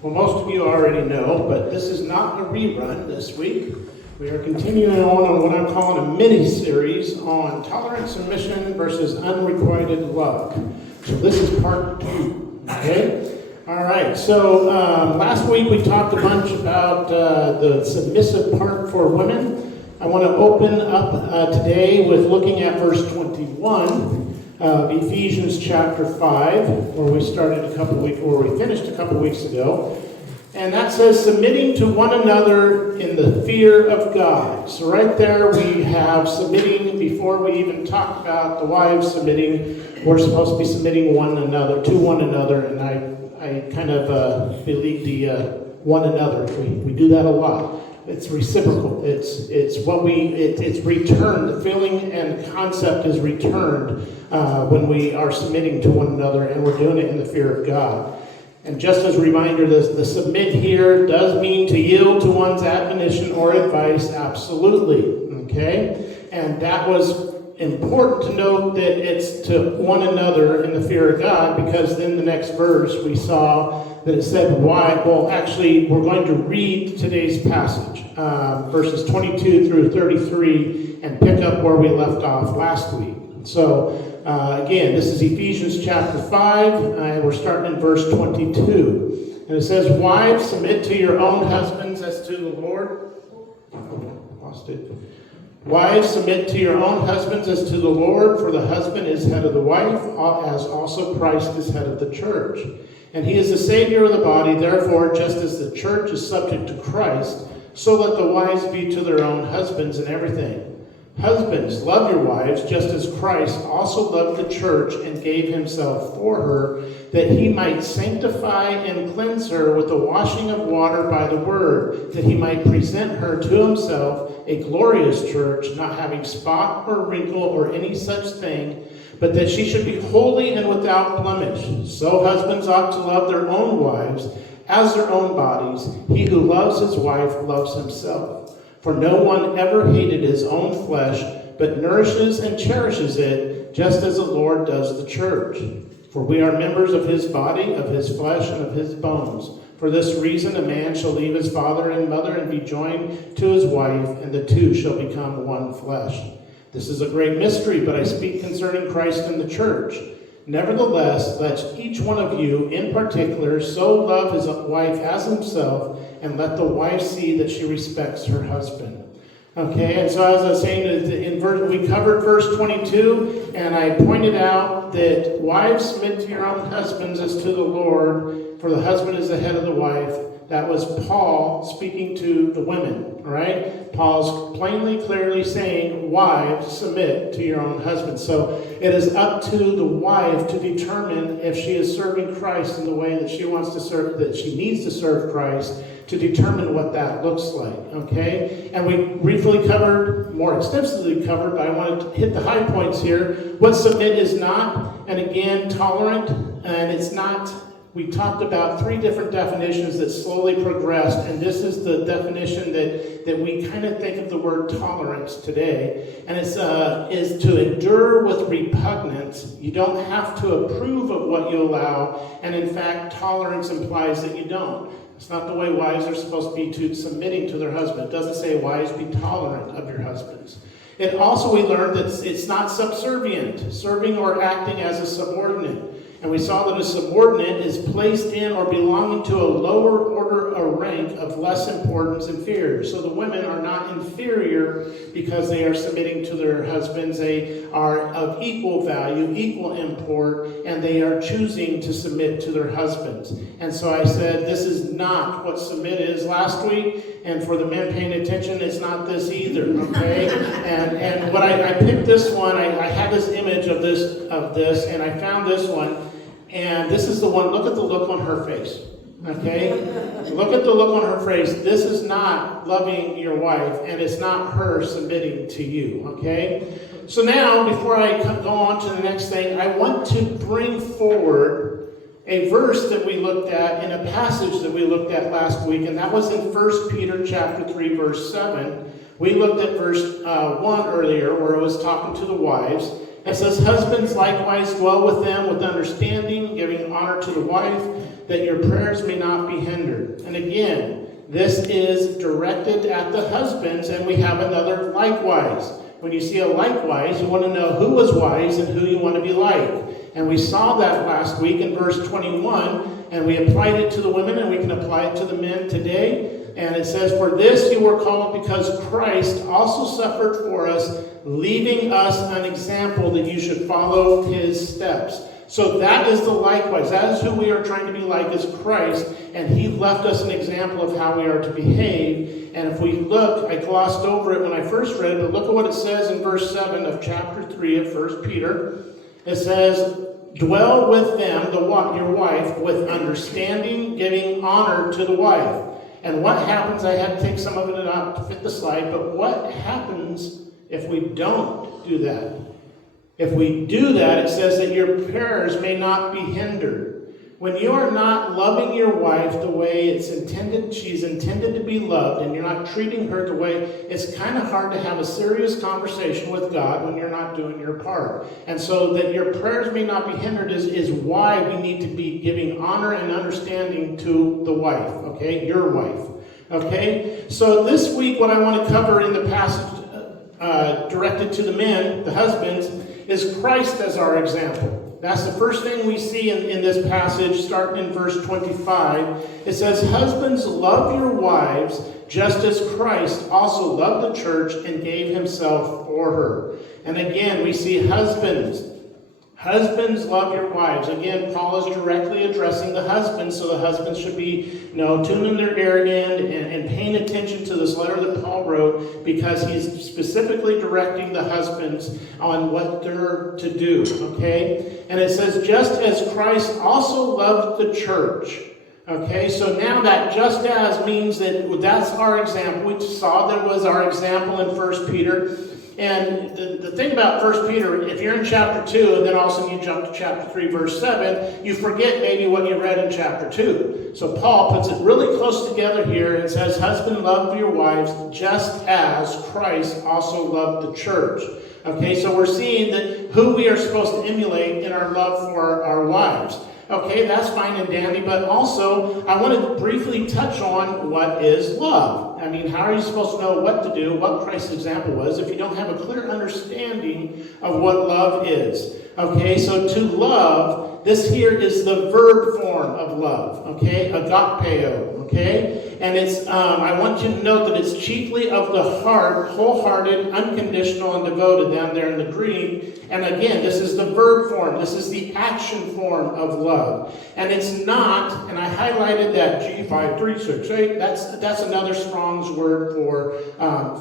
Well, most of you already know, but this is not a rerun this week. We are continuing on what I'm calling a mini-series on tolerant submission versus unrequited love. So this is part 2, okay? All right, so last week we talked a bunch about the submissive part for women. I want to open up today with looking at verse 21 of Ephesians chapter 5, where we finished a couple weeks ago. And that says, submitting to one another in the fear of God. So right there we have submitting. Before we even talk about the wives submitting, we're supposed to be submitting to one another. And I kind of believe the one another. We do that a lot. It's reciprocal. It's returned. The feeling and concept is returned when we are submitting to one another, and we're doing it in the fear of God. And just as a reminder, the submit here does mean to yield to one's admonition or advice, absolutely. Okay? And that was important to note that it's to one another in the fear of God, because then the next verse we saw that it said why. Well, actually, we're going to read today's passage, verses 22 through 33, and pick up where we left off last week. So, again, this is Ephesians chapter 5, and we're starting in verse 22. And it says, wives, submit to your own husbands as to the Lord. Lost it. Wives, submit to your own husbands as to the Lord, for the husband is head of the wife, as also Christ is head of the church. And he is the Savior of the body. Therefore, just as the church is subject to Christ, so let the wives be to their own husbands in everything. Husbands, love your wives, just as Christ also loved the church and gave himself for her, that he might sanctify and cleanse her with the washing of water by the word, that he might present her to himself a glorious church, not having spot or wrinkle or any such thing, but that she should be holy and without blemish. So husbands ought to love their own wives as their own bodies. He who loves his wife loves himself. For no one ever hated his own flesh, but nourishes and cherishes it, just as the Lord does the church. For we are members of his body, of his flesh, and of his bones. For this reason a man shall leave his father and mother and be joined to his wife, and the two shall become one flesh. This is a great mystery, but I speak concerning Christ and the church. Nevertheless, let each one of you in particular so love his wife as himself, and let the wife see that she respects her husband. Okay, and so as I was saying, we covered verse 22, and I pointed out that wives, submit to your own husbands as to the Lord, for the husband is the head of the wife. That was Paul speaking to the women, right? Paul's plainly, clearly saying, wives, submit to your own husbands. So it is up to the wife to determine if she is serving Christ in the way that she wants to serve, that she needs to serve Christ, to determine what that looks like, okay? And we briefly covered, more extensively covered, but I wanted to hit the high points here. What submit is not, and again, tolerant, and it's not. We talked about 3 different definitions that slowly progressed, and this is the definition that we kind of think of the word tolerance today, and it's is to endure with repugnance. You don't have to approve of what you allow, and in fact, tolerance implies that you don't. It's not the way wives are supposed to be submitting to their husband. It doesn't say wives be tolerant of your husbands. And also we learned that it's not subservient, serving or acting as a subordinate. And we saw that a subordinate is placed in or belonging to a lower order or rank of less importance and inferior. So the women are not inferior because they are submitting to their husbands. They are of equal value, equal import, and they are choosing to submit to their husbands. And so I said, this is not what submit is last week. And for the men paying attention, it's not this either, okay? And what I picked this one, I had this image of this, and I found this one. And this is the one. Look at the look on her face. Okay? Look at the look on her face. This is not loving your wife, and it's not her submitting to you. Okay? So now, before I go on to the next thing, I want to bring forward a verse that we looked at in a passage that we looked at last week, and that was in 1 Peter chapter 3, verse 7. We looked at verse 1 earlier, where it was talking to the wives. It says, husbands likewise dwell with them with understanding, giving honor to the wife, that your prayers may not be hindered. And again, this is directed at the husbands, and we have another likewise. When you see a likewise, you want to know who was wise and who you want to be like. And we saw that last week in verse 21, and we applied it to the women, and we can apply it to the men today. And it says, "For this you were called, because Christ also suffered for us, leaving us an example that you should follow his steps." So that is the likewise. That is who we are trying to be like, is Christ. And he left us an example of how we are to behave. And if we look, I glossed over it when I first read it, but look at what it says in verse 7 of chapter 3 of 1 Peter. It says, "Dwell with them, your wife, with understanding, giving honor to the wife." And what happens, I had to take some of it out to fit the slide, but what happens if we don't do that? If we do that, it says that your prayers may not be hindered. When you are not loving your wife the way she's intended to be loved, and you're not treating her the way, it's kind of hard to have a serious conversation with God when you're not doing your part. And so that your prayers may not be hindered is why we need to be giving honor and understanding to the wife, okay? Your wife, okay? So this week, what I want to cover in the passage directed to the men, the husbands, is Christ as our example. That's the first thing we see in this passage, starting in verse 25. It says, "Husbands, love your wives, just as Christ also loved the church and gave himself for her." And again, we see husbands. Husbands, love your wives. Again, Paul is directly addressing the husbands, so the husbands should be, tuning their ear in and paying attention to this letter that Paul wrote, because he's specifically directing the husbands on what they're to do, okay? And it says, "Just as Christ also loved the church." Okay, so now that "just as" means that's our example. We saw there was our example in 1 Peter. And the thing about 1 Peter, if you're in chapter 2, and then all of a sudden you jump to chapter 3, verse 7, you forget maybe what you read in chapter 2. So Paul puts it really close together here and says, "Husband, love your wives, just as Christ also loved the church." Okay, so we're seeing that who we are supposed to emulate in our love for our wives. Okay, that's fine and dandy, but also I want to briefly touch on what is love. I mean, how are you supposed to know what to do, what Christ's example was, if you don't have a clear understanding of what love is? Okay, so to love, this here is the verb form of love, okay, agapeo, okay? And it's, I want you to note that it's chiefly of the heart, wholehearted, unconditional, and devoted down there in the Greek. And again, this is the verb form. This is the action form of love. And it's not, and I highlighted that G5368, that's another Strong's word for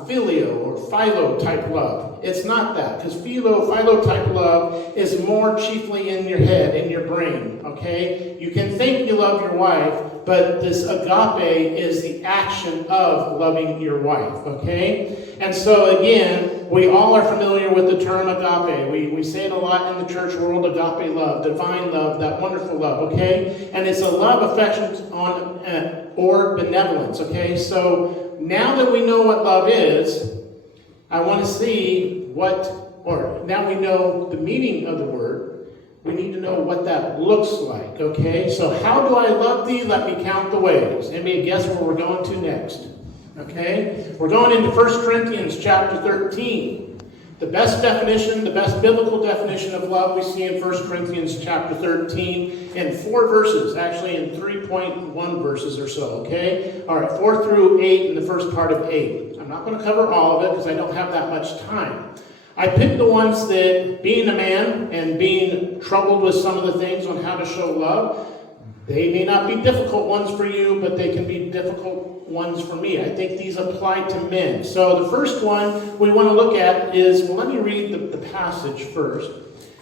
filio or philo type love. It's not that, because philo type love is more chiefly in your head, in your brain, okay? You can think you love your wife, but this agape is the action of loving your wife, okay? And so again, we all are familiar with the term agape. We say it a lot in the church world, agape love, divine love, that wonderful love, okay? And it's a love, affection, on or benevolence, okay? So now that we know what love is, I want to see now we know the meaning of the word. We need to know what that looks like, okay? So how do I love thee? Let me count the ways. Let me guess where we're going to next, okay? We're going into 1 Corinthians chapter 13. The best definition, the best biblical definition of love we see in 1 Corinthians chapter 13 in 4 verses, actually in 3.1 verses or so, okay? All right, 4 through 8 in the first part of 8. I'm not going to cover all of it because I don't have that much time. I picked the ones that, being a man and being troubled with some of the things on how to show love, they may not be difficult ones for you, but they can be difficult ones for me. I think these apply to men. So the first one we want to look at is, well, let me read the passage first.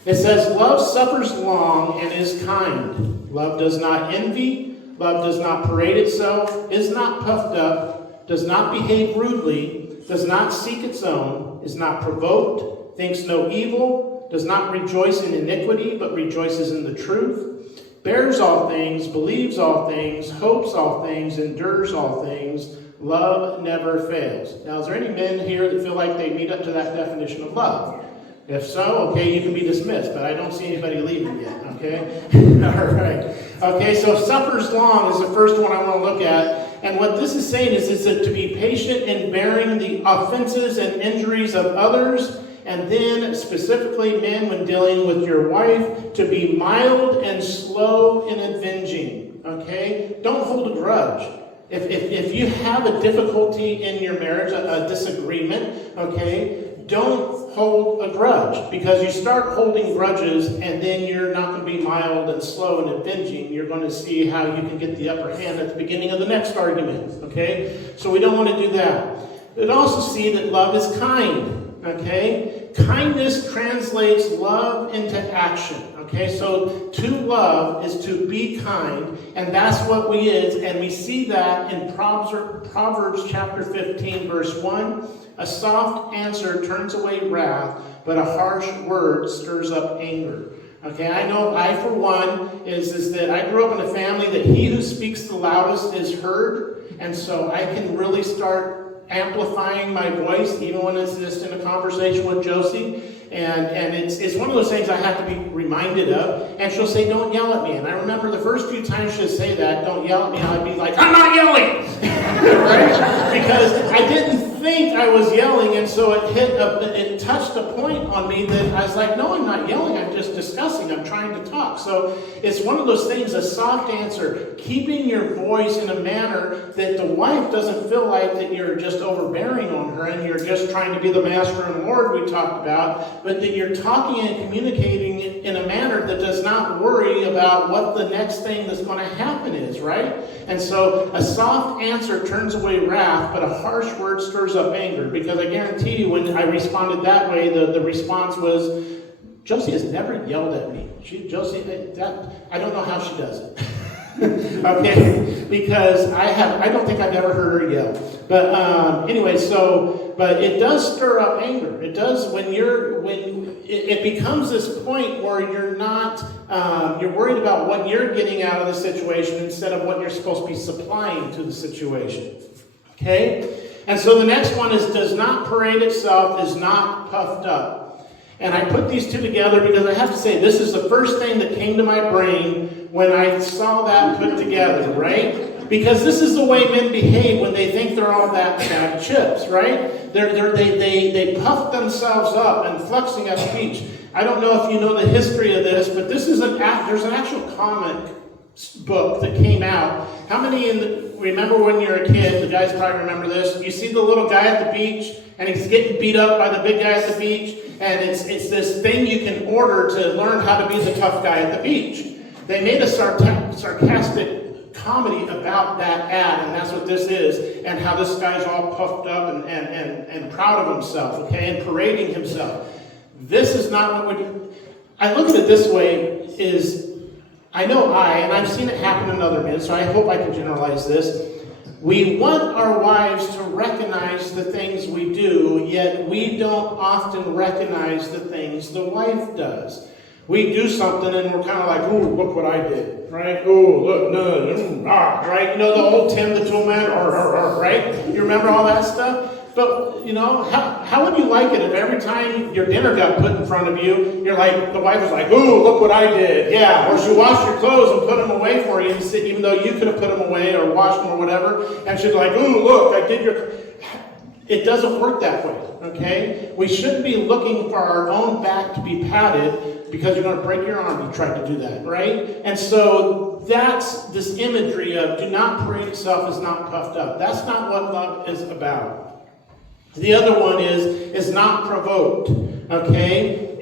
It says, "Love suffers long and is kind. Love does not envy. Love does not parade itself, is not puffed up, does not behave rudely, does not seek its own, is not provoked, thinks no evil, does not rejoice in iniquity, but rejoices in the truth, bears all things, believes all things, hopes all things, endures all things. Love never fails." Now, is there any men here that feel like they meet up to that definition of love? If so, okay, you can be dismissed, but I don't see anybody leaving yet, okay? All right. Okay, so suffers long is the first one I want to look at. And what this is saying is that to be patient in bearing the offenses and injuries of others, and then specifically men when dealing with your wife, to be mild and slow in avenging. Okay? Don't hold a grudge. If you have a difficulty in your marriage, a disagreement, okay, don't hold a grudge, because you start holding grudges and then you're not going to be mild and slow in avenging. You're going to see how you can get the upper hand at the beginning of the next argument, okay? So we don't want to do that. But also see that love is kind, okay? Kindness translates love into action. Okay, so to love is to be kind, and that's what we is, and we see that in Proverbs chapter 15, verse 1. A soft answer turns away wrath, but a harsh word stirs up anger. Okay, I know I, for one, is that I grew up in a family that he who speaks the loudest is heard, and so I can really start amplifying my voice, even when it's just in a conversation with Josie. And it's one of those things I have to be reminded of. And she'll say, don't yell at me. And I remember the first few times she'll say that, don't yell at me, I'd be like, I'm not yelling! Right? Because I didn't think I was yelling, and so it touched a point on me that I was like, no, I'm not yelling, I'm just discussing, I'm trying to talk. So it's one of those things, a soft answer, keeping your voice in a manner that the wife doesn't feel like that you're just overbearing on her and you're just trying to be the master and Lord we talked about, but that you're talking and communicating in a manner that does not worry about what the next thing that's going to happen is, right? And so a soft answer turns away wrath, but a harsh word stirs up anger. Because I guarantee you, when I responded that way, the response was, Josie has never yelled at me. I don't know how she does it. Okay, because I don't think I've ever heard her yell. But anyway, but it does stir up anger. It does when it becomes this point where you're not, you're worried about what you're getting out of the situation instead of what you're supposed to be supplying to the situation. Okay? And so the next one is does not parade itself, is not puffed up. And I put these two together because I have to say this is the first thing that came to my brain when I saw that put together, right? Because this is the way men behave when they think they're all that bag of chips, right? They puff themselves up and flexing at speech. I don't know if you know the history of this, but there's an actual comic book that came out. How many remember when you were a kid? The guys probably remember this. You see the little guy at the beach, and he's getting beat up by the big guy at the beach, and it's this thing you can order to learn how to be the tough guy at the beach. They made a sarcastic comedy about that ad, and that's what this is, and how this guy's all puffed up and proud of himself, okay, and parading himself. This is not what I look at it this way is, I know and I've seen it happen in other men, so I hope I can generalize this. We want our wives to recognize the things we do, yet we don't often recognize the things the wife does. We do something and we're kind of like, ooh, look what I did, right? Ooh, look, no, right? You know the old Tim the Toolman, right? You remember all that stuff? But, you know, how would you like it if every time your dinner got put in front of you, you're like, the wife was like, ooh, look what I did. Yeah, or she washed your clothes and put them away for you, even though you could have put them away or washed them or whatever. And she's like, ooh, look, I did your... It doesn't work that way, okay? We shouldn't be looking for our own back to be patted because you're going to break your arm if you try to do that, right? And so that's this imagery of do not parade itself is not puffed up. That's not what love is about. The other one is not provoked, okay?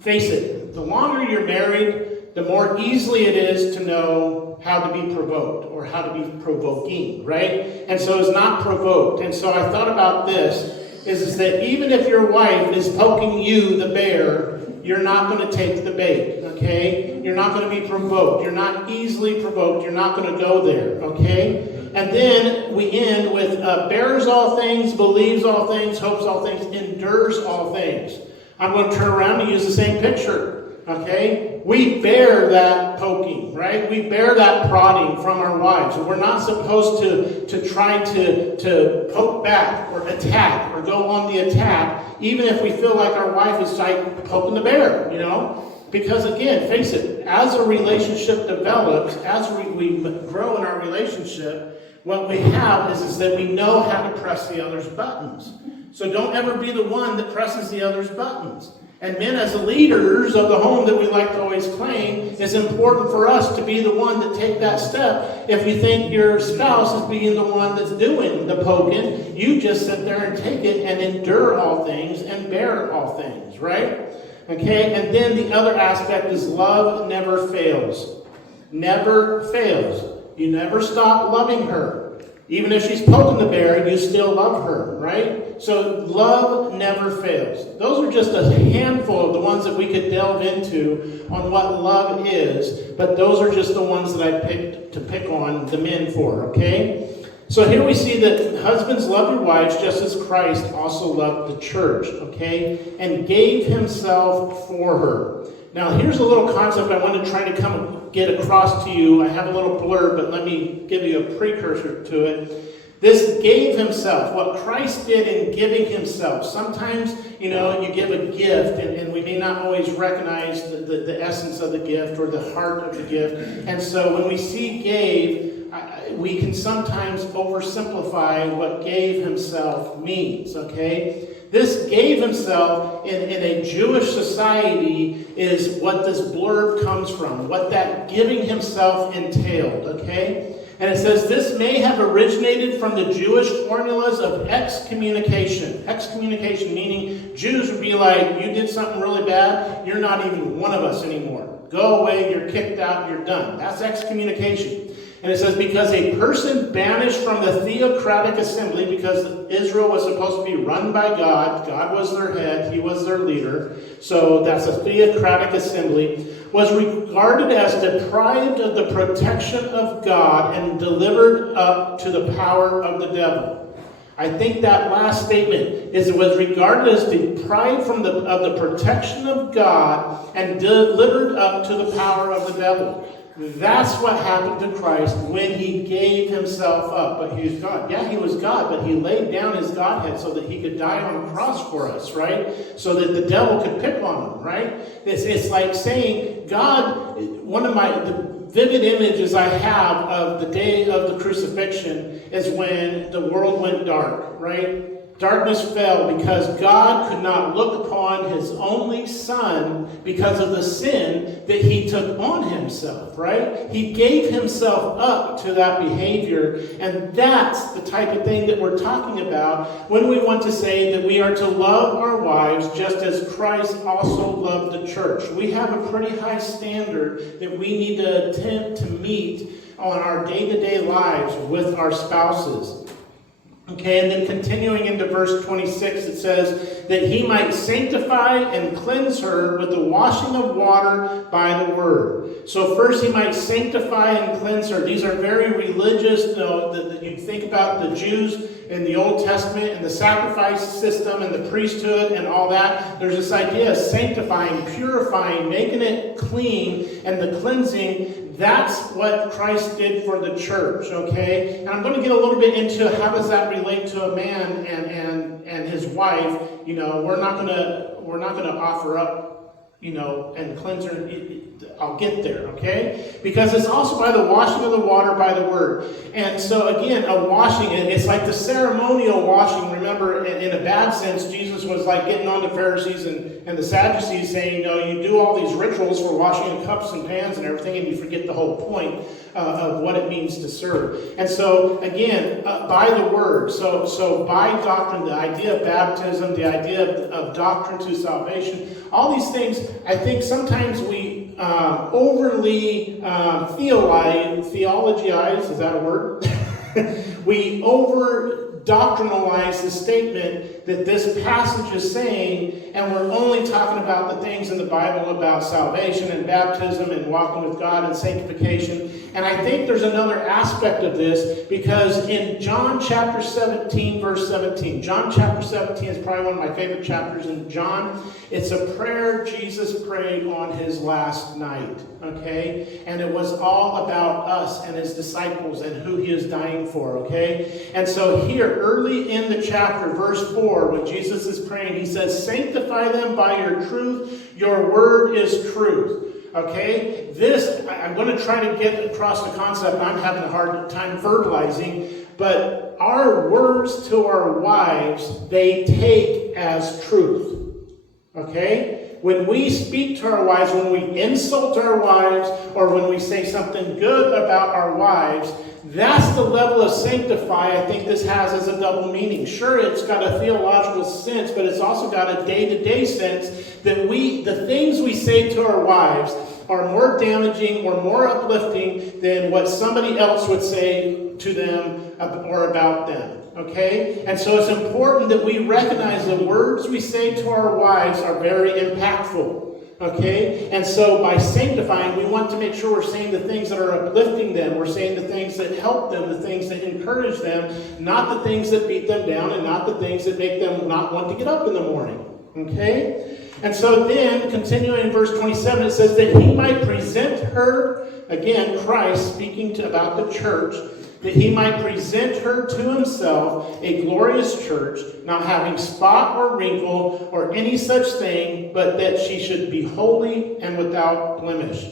Face it, the longer you're married, the more easily it is to know how to be provoked or how to be provoking, right? And so it's not provoked. And so I thought about this, is that even if your wife is poking you, the bear, you're not going to take the bait, okay? You're not going to be provoked. You're not easily provoked. You're not going to go there, okay? And then we end with bears all things, believes all things, hopes all things, endures all things. I'm going to turn around and use the same picture. Okay? We bear that poking, right? We bear that prodding from our wives. And we're not supposed to try to poke back or attack or go on the attack, even if we feel like our wife is like poking the bear, you know? Because again, face it, as a relationship develops, as we grow in our relationship, what we have is that we know how to press the other's buttons. So don't ever be the one that presses the other's buttons. And men, as the leaders of the home that we like to always claim, it's important for us to be the one to take that step. If you think your spouse is being the one that's doing the poking, you just sit there and take it and endure all things and bear all things, right? Okay, and then the other aspect is love never fails. Never fails. You never stop loving her. Even if she's poking the bear, you still love her, right? So love never fails. Those are just a handful of the ones that we could delve into on what love is, but those are just the ones that I picked to pick on the men for, okay? So here we see that husbands, love your wives just as Christ also loved the church, okay? And gave himself for her. Now here's a little concept I want to try to get across to you. I have a little blurb, but let me give you a precursor to it. This gave himself, what Christ did in giving himself. Sometimes, you give a gift, and we may not always recognize the essence of the gift or the heart of the gift. And so when we see gave, we can sometimes oversimplify what gave himself means, okay? This gave himself in a Jewish society is what this blurb comes from, what that giving himself entailed, okay? And it says, this may have originated from the Jewish formulas of excommunication. Excommunication meaning Jews would be like, you did something really bad, you're not even one of us anymore. Go away, you're kicked out, you're done. That's excommunication. And it says, because a person banished from the theocratic assembly, because Israel was supposed to be run by God, God was their head, he was their leader, so that's a theocratic assembly, was regarded as deprived of the protection of God and delivered up to the power of the devil. I think that last statement was regarded as deprived of the protection of God and delivered up to the power of the devil. That's what happened to Christ when he gave himself up. But he was God. Yeah, he was God, but he laid down his Godhead so that he could die on a cross for us, right? So that the devil could pick on him, right? It's like saying, God, one of the vivid images I have of the day of the crucifixion is when the world went dark, right? Darkness fell because God could not look upon his only son because of the sin that he took on himself, right? He gave himself up to that behavior, and that's the type of thing that we're talking about when we want to say that we are to love our wives just as Christ also loved the church. We have a pretty high standard that we need to attempt to meet on our day-to-day lives with our spouses. Okay, and then continuing into verse 26, it says that he might sanctify and cleanse her with the washing of water by the word. So first he might sanctify and cleanse her. These are very religious. You think about the Jews in the Old Testament and the sacrifice system and the priesthood and all that. There's this idea of sanctifying, purifying, making it clean, and the cleansing. That's what Christ did for the church, okay? And I'm going to get a little bit into how does that relate to a man and his wife. We're not going to offer up, and cleanse her. I'll get there, okay? Because it's also by the washing of the water by the word. And so again, a washing, it's like the ceremonial washing. Remember, in a bad sense, Jesus was like getting on the Pharisees and the Sadducees saying, you do all these rituals for washing cups and pans and everything, and you forget the whole point of what it means to serve. And so again, by the word. So by doctrine, the idea of baptism, the idea of doctrine to salvation, all these things, I think sometimes we overly theologize, is that a word? We over-doctrinalize the statement that this passage is saying, and we're only talking about the things in the Bible about salvation and baptism and walking with God and sanctification. And I think there's another aspect of this, because in John chapter 17, verse 17, John chapter 17 is probably one of my favorite chapters in John. It's a prayer Jesus prayed on his last night, okay? And it was all about us and his disciples and who he is dying for, okay? And so here, early in the chapter, verse 4, when Jesus is praying, he says, "Sanctify them by your truth. Your word is truth." Okay? This, I'm going to try to get across the concept. I'm having a hard time verbalizing. But our words to our wives, they take as truth. Okay? When we speak to our wives, when we insult our wives, or when we say something good about our wives, that's the level of sanctify I think this has as a double meaning. Sure, it's got a theological sense, but it's also got a day-to-day sense that the things we say to our wives are more damaging or more uplifting than what somebody else would say to them or about them. Okay? And so it's important that we recognize the words we say to our wives are very impactful. Okay? And so by sanctifying, we want to make sure we're saying the things that are uplifting them. We're saying the things that help them, the things that encourage them, not the things that beat them down, and not the things that make them not want to get up in the morning. Okay? And so then, continuing in verse 27, it says that he might present her, again, Christ speaking about the church, that he might present her to himself a glorious church, not having spot or wrinkle or any such thing, but that she should be holy and without blemish.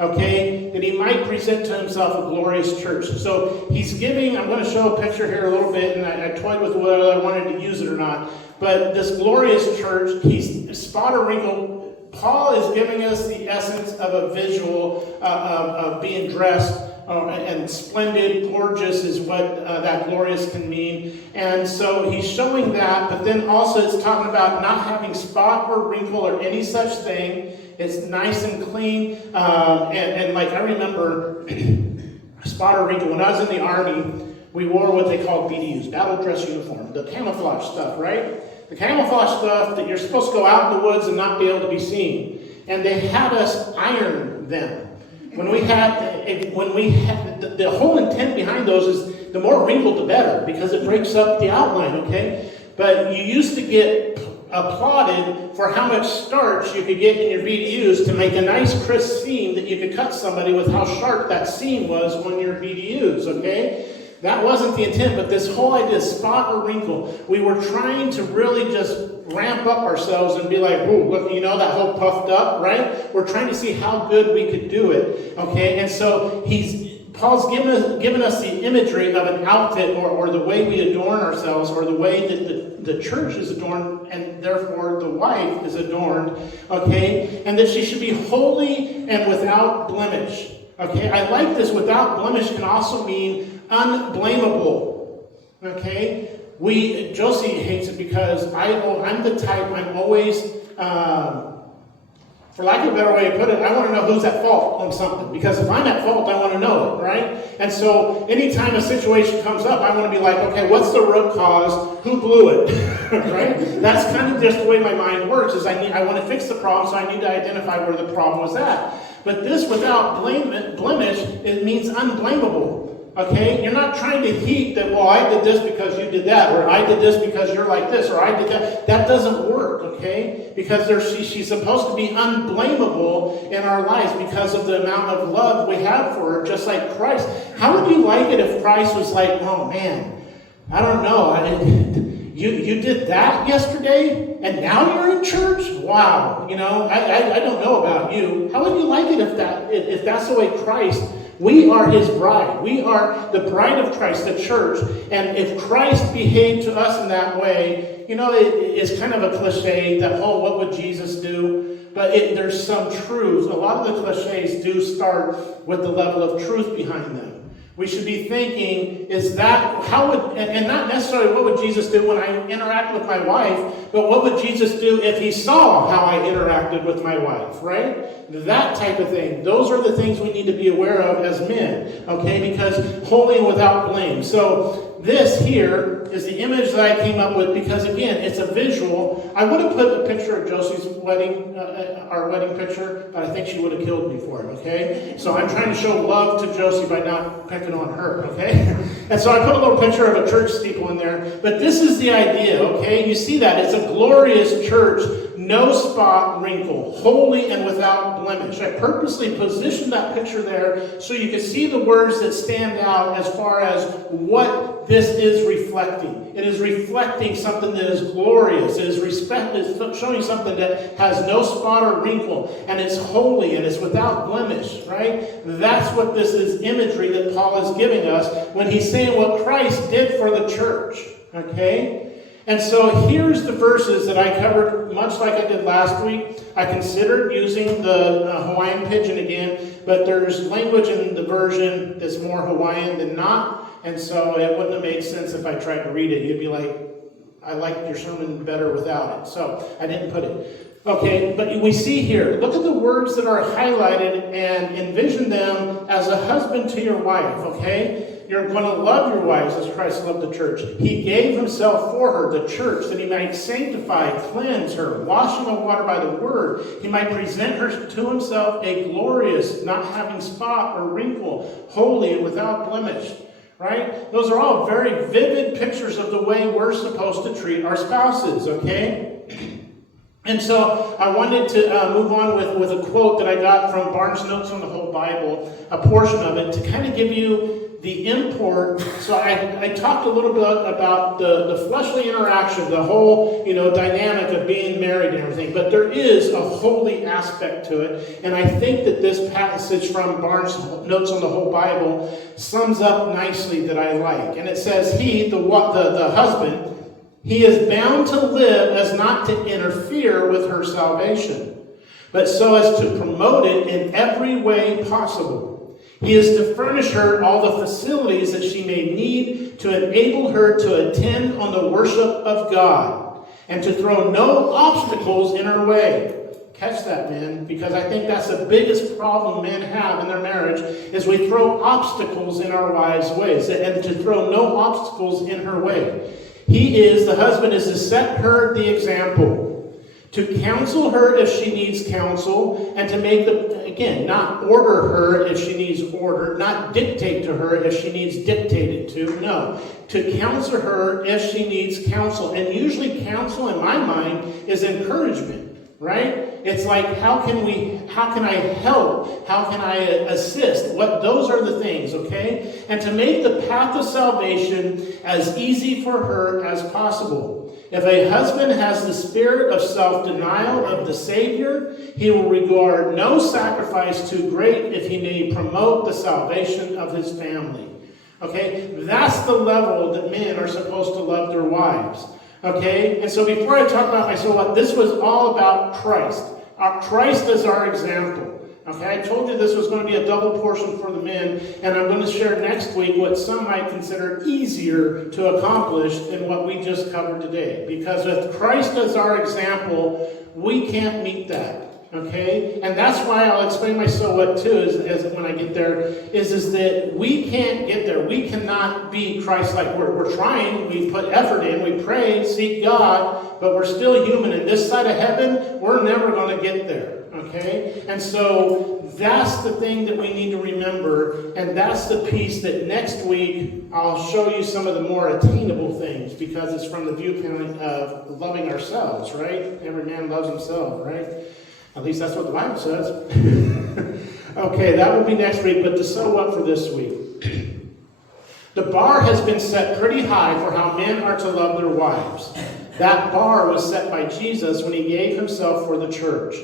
Okay? That he might present to himself a glorious church. So he's giving, I'm going to show a picture here a little bit, and I toyed with whether I wanted to use it or not. But this glorious church, he's spot or wrinkle. Paul is giving us the essence of a visual of being dressed and splendid, gorgeous is what that glorious can mean. And so he's showing that, but then also it's talking about not having spot or wrinkle or any such thing. It's nice and clean. And like I remember spot or wrinkle, when I was in the Army, we wore what they called BDUs, battle dress uniform, the camouflage stuff, right? The camouflage stuff that you're supposed to go out in the woods and not be able to be seen. And they had us iron them. When we had the whole intent behind those is the more wrinkled the better, because it breaks up the outline, okay? But you used to get applauded for how much starch you could get in your BDUs to make a nice crisp seam that you could cut somebody with how sharp that seam was on your BDUs, okay? That wasn't the intent, but this whole idea of spot or wrinkle, we were trying to really just ramp up ourselves and be like, ooh, look, that whole puffed up, right? We're trying to see how good we could do it, okay? And so Paul's given us the imagery of an outfit or the way we adorn ourselves, or the way that the church is adorned, and therefore the wife is adorned, okay? And that she should be holy and without blemish, okay? I like this. Without blemish can also mean unblameable, okay? Josie hates it because I'm the type, I'm always, for lack of a better way to put it, I want to know who's at fault on something. Because if I'm at fault, I want to know it, right? And so anytime a situation comes up, I want to be like, okay, what's the root cause? Who blew it? Right? That's kind of just the way my mind works, is I want to fix the problem, so I need to identify where the problem was at. But this without blemish, it means unblameable. Okay? You're not trying to heap that, well, I did this because you did that, or I did this because you're like this, or I did that. That doesn't work, okay? Because she's supposed to be unblameable in our lives because of the amount of love we have for her, just like Christ. How would you like it if Christ was like, oh man, I don't know, you did that yesterday, and now you're in church? Wow, I don't know about you. How would you like it if that's the way Christ? We are his bride. We are the bride of Christ, the church. And if Christ behaved to us in that way, it's kind of a cliche, that whole, what would Jesus do? But there's some truth. A lot of the cliches do start with the level of truth behind them. We should be thinking, and not necessarily what would Jesus do when I interact with my wife, but what would Jesus do if he saw how I interacted with my wife, right? That type of thing. Those are the things we need to be aware of as men, okay? Because holy and without blame. So this here is the image that I came up with because, again, it's a visual. I would have put a picture of Josie's wedding, our wedding picture, but I think she would have killed me for it, okay? So I'm trying to show love to Josie by not picking on her, okay? And so I put a little picture of a church steeple in there. But this is the idea, okay? You see that. It's a glorious church, no spot, wrinkle, holy and without blemish. I purposely positioned that picture there so you can see the words that stand out as far as what this is reflecting. It is reflecting something that is glorious. It is showing something that has no spot or wrinkle, and it's holy and it's without blemish, right? That's what this is imagery that Paul is giving us when he's saying what Christ did for the church, okay? And so here's the verses that I covered, much like I did last week. I considered using the Hawaiian pidgin again, but there's language in the version that's more Hawaiian than not, and so it wouldn't have made sense if I tried to read it. You'd be like, I liked your sermon better without it, so I didn't put it. Okay, but we see here, look at the words that are highlighted and envision them as a husband to your wife, okay? You're going to love your wives as Christ loved the church. He gave himself for her, the church, that he might sanctify, cleanse her, washing of water by the word. He might present her to himself a glorious, not having spot or wrinkle, holy and without blemish. Right? Those are all very vivid pictures of the way we're supposed to treat our spouses, okay? And so I wanted to move on with a quote that I got from Barnes' Notes on the Whole Bible, a portion of it, to kind of give you the import. So I talked a little bit about the fleshly interaction, the whole dynamic of being married and everything, but there is a holy aspect to it, and I think that this passage from Barnes' Notes on the Whole Bible sums up nicely that I like. And it says, he, the husband, he is bound to live as not to interfere with her salvation, but so as to promote it in every way possible. He is to furnish her all the facilities that she may need to enable her to attend on the worship of God and to throw no obstacles in her way. Catch that, men, because I think that's the biggest problem men have in their marriage is we throw obstacles in our wives' ways, and to throw no obstacles in her way. The husband is to set her the example, to counsel her if she needs counsel, and to not order her if she needs order, not dictate to her if she needs dictated to, no. To counsel her if she needs counsel. And usually counsel, in my mind, is encouragement, right? It's like, how can I help? How can I assist? Those are the things, okay? And to make the path of salvation as easy for her as possible. If a husband has the spirit of self-denial of the Savior, he will regard no sacrifice too great if he may promote the salvation of his family. Okay? That's the level that men are supposed to love their wives. Okay? And so before I talk about myself, this was all about Christ. Christ is our example. Okay? I told you this was going to be a double portion for the men, and I'm going to share next week what some might consider easier to accomplish than what we just covered today. Because with Christ as our example, we can't meet that. Okay? And that's why I'll explain my so what too, as when I get there, is that we can't get there. We cannot be Christ-like. We're trying, we put effort in, we pray, seek God, but we're still human. And this side of heaven, we're never going to get there. Okay? And so that's the thing that we need to remember, and that's the piece that next week I'll show you some of the more attainable things, because it's from the viewpoint of loving ourselves, right? Every man loves himself, right? At least that's what the Bible says. Okay, that will be next week, but the so what for this week. The bar has been set pretty high for how men are to love their wives. That bar was set by Jesus when he gave himself for the church.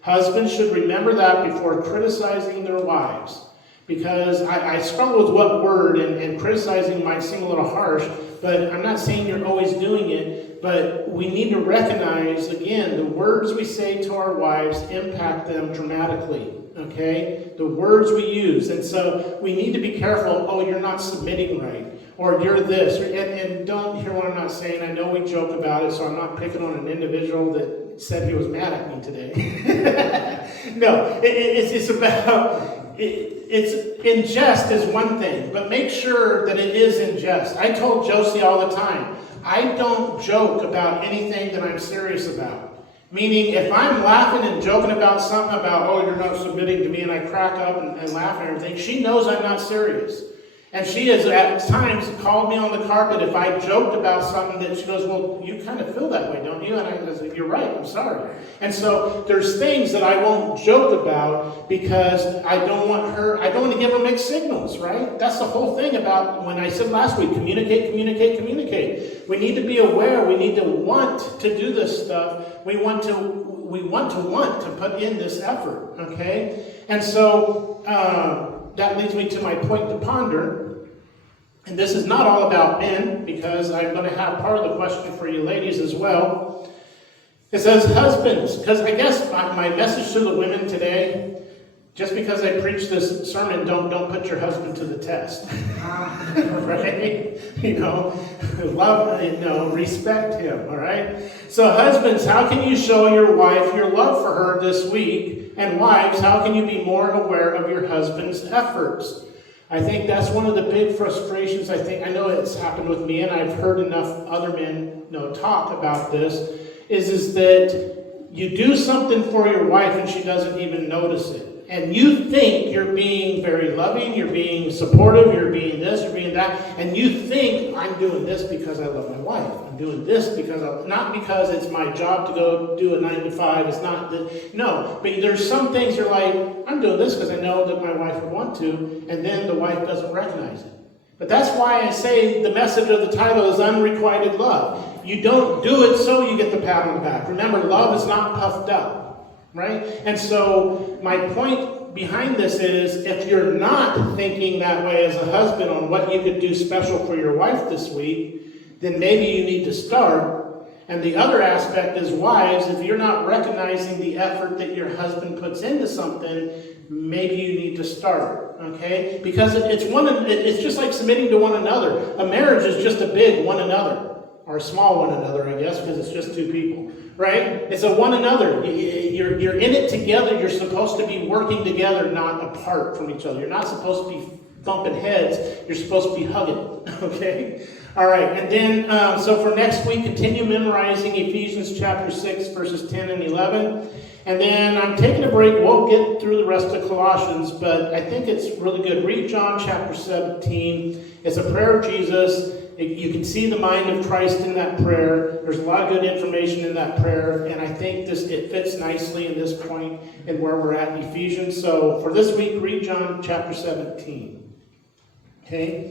Husbands should remember that before criticizing their wives. Because I struggle with what word, and criticizing might seem a little harsh, but I'm not saying you're always doing it, but we need to recognize, again, the words we say to our wives impact them dramatically, okay? The words we use. And so we need to be careful, you're not submitting right, or you're this, and don't hear what I'm not saying. I know we joke about it, so I'm not picking on an individual that said he was mad at me today. No, it's about... it's in jest is one thing, but make sure that it is in jest. I told Josie all the time, I don't joke about anything that I'm serious about. Meaning, if I'm laughing and joking about something about, oh, you're not submitting to me, and I crack up and laugh and everything, she knows I'm not serious. And she has at times called me on the carpet if I joked about something that she goes, well, you kind of feel that way, don't you? And I go, you're right, I'm sorry. And so there's things that I won't joke about because I don't want to give her mixed signals, right? That's the whole thing about when I said last week, communicate. We need to be aware, we need to want to do this stuff. We want to put in this effort, okay? And so that leads me to my point to ponder. And this is not all about men, because I'm going to have part of the question for you ladies as well. It says, husbands, because I guess my message to the women today, just because I preach this sermon, don't put your husband to the test. Right? Love, respect him, all right? So husbands, how can you show your wife your love for her this week? And wives, how can you be more aware of your husband's efforts? I think that's one of the big frustrations. I know it's happened with me, and I've heard enough other men talk about this, is that you do something for your wife and she doesn't even notice it. And you think you're being very loving, you're being supportive, you're being this, you're being that, and you think, I'm doing this because I love my wife. I'm doing this not because it's my job to go do a 9 to 5. It's not that, no. But there's some things you're like, I'm doing this because I know that my wife would want to, and then the wife doesn't recognize it. But that's why I say the message of the title is Unrequited Love. You don't do it so you get the pat on the back. Remember, love is not puffed up. Right? And so my point behind this is, if you're not thinking that way as a husband on what you could do special for your wife this week, then maybe you need to start. And the other aspect is, wives, if you're not recognizing the effort that your husband puts into something, maybe you need to start. Okay? Because it's just like submitting to one another. A marriage is just a big one another. Or a small one another, I guess, because it's just two people. Right? It's a one another. You're in it together. You're supposed to be working together, not apart from each other. You're not supposed to be bumping heads. You're supposed to be hugging. Okay? All right. And then, so for next week, continue memorizing Ephesians chapter 6, verses 10 and 11. And then I'm taking a break. We'll get through the rest of Colossians, but I think it's really good. Read John chapter 17. It's a prayer of Jesus. You can see the mind of Christ in that prayer. There's a lot of good information in that prayer, and I think it fits nicely in this point and where we're at in Ephesians. So for this week, read John chapter 17. Okay?